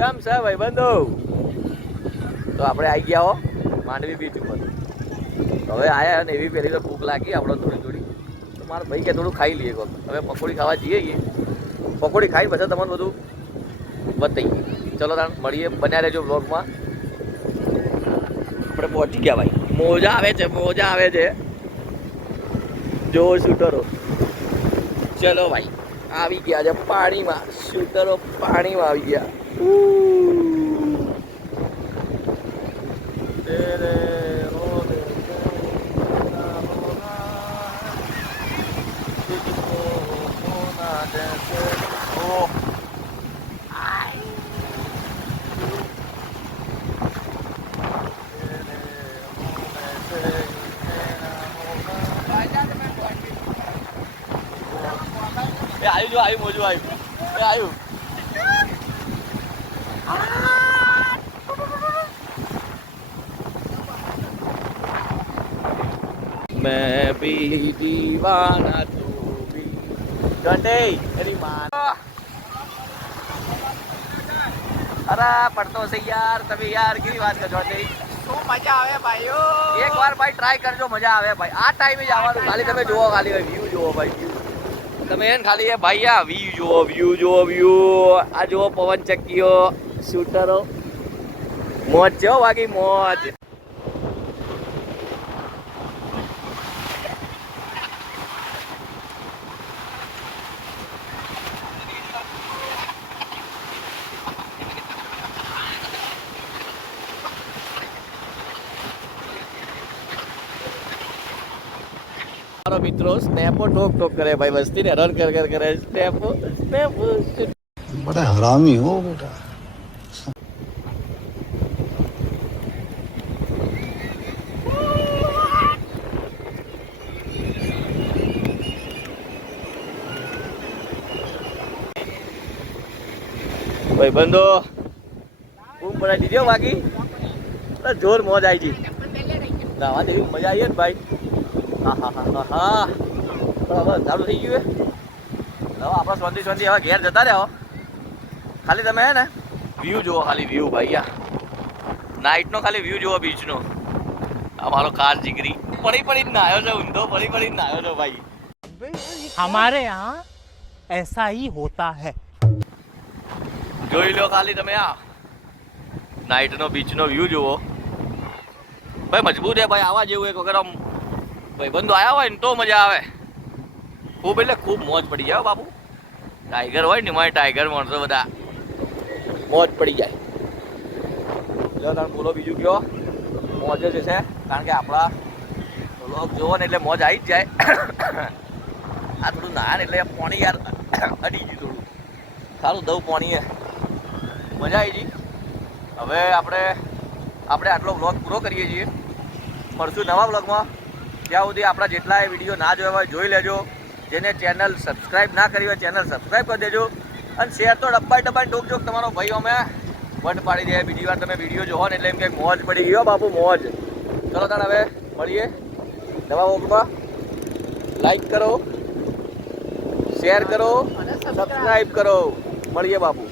ચમ છે ભાઈબંધો. તો આપણે આવી ગયા હો માંડવી બીચ ઉપર. હવે આયા ને એવી પેલી તો ભૂખ લાગી આપણે થોડી તો મારા ભાઈ કે થોડું ખાઈ લઈએ કોક. હવે પકોડી ખાવા જઈએ પકોડી ખાઈ પછી તમને બધું બતાવીએ. ચલો તાણ મળીએ, બન્યા રહેજો બ્લોગમાં. આપણે પહોંચી ગયા ભાઈ. મોજા આવે છે જો શૂટરો. ચલો ભાઈ આવી ગયા છે પાણીમાં. શૂટરો પાણીમાં આવી ગયા. આવ્યું મોજું આવ્યું. मैं भी दीवाना तू भी गंडे तेरी मां. अरे પડતો છે યાર તમે યાર કેવી વાત કરજો. શું મજા આવે ભાઈઓ. એક વાર ભાઈ ટ્રાય કરજો, મજા આવે ભાઈ. આ ટાઈમે જ આવવાનું. ખાલી તમે જુઓ, ખાલી વ્યૂ જુઓ ભાઈ. વ્યૂ તમે એને ખાલી ભાઈ આ વ્યૂ જુઓ. આ જુઓ પવન ચક્કીઓ, શૂટરો. મોજ છે બાકી મોજ. મિત્રો સ્નેપો ઠોક કરે ભાઈ. વસ્તી ને હેરાન કરે સ્નેપો. बड़ा हरामी हो बेटा. ભાઈ બંધો બૂમ પડાવી દીધી બાકી જોર મોજ આવી ગઈ. નાવા દેવી મજા આવી ને ભાઈ. હા બરાબર ચાલુ થઈ ગયું. હવે આપણે શાંતિ હવે ઘેર જતા રહો. ખાલી તમે હે ને વ્યૂ જુઓ, ખાલી વ્યૂ ભાઈ. આ નાઇટનો ખાલી વ્યૂ જુઓ બીચનો. આ મારો કાર જીગરી પડી ને આવ્યો છે. ઊંધો પડી ને આવ્યો છે ભાઈ. हमारे यहाँ ऐसा ही होता है. જોઈ લો ખાલી તમે આ નાઇટનો બીચનો વ્યૂ જુઓ ભાઈ. મજબૂત છે ભાઈ. આવા જેવું એક વગર આમ ભાઈ બંધો આવ્યા હોય ને તો મજા આવે ખૂબ. એટલે ખૂબ મોજ પડી જાય બાપુ. ટાઈગર હોય ને મારે ટાઈગર માણસો બધા મોજ પડી જાય. લો તમે બોલો બીજું કયો. મોજ જ છે કારણ કે આપણા વ્લોગ જોવો ને એટલે મોજ આવી જ જાય. આ થોડું નાયા ને એટલે પાણી યાર અડી ગયું થોડું. સારું દઉં પાણી મજા આવી ગઈ. હવે આપણે આટલો વ્લોગ પૂરો કરીએ છીએ. મળશું નવા વ્લોગમાં. ત્યાં સુધી આપણા જેટલા વિડીયો ના જોયા હોય જોઈ લેજો. જેને ચેનલ સબસ્ક્રાઈબ ના કરી હોય ચેનલ સબસ્ક્રાઈબ કરી દેજો. અને શેર તો ડબ્બાઈ ઠોકજો. તમારો ભાઈ અમે વંટ પાડી દે. બીજી વાર તમે વિડીયો જોવો ને એટલે એમ કે મોજ પડી ગયો બાપુ મોજ. ચલો તાણ હવે મળીએ નવા વ્લોગમાં. લાઈક કરો, શેર કરો, સબસ્ક્રાઈબ કરો. મળીએ બાપુ.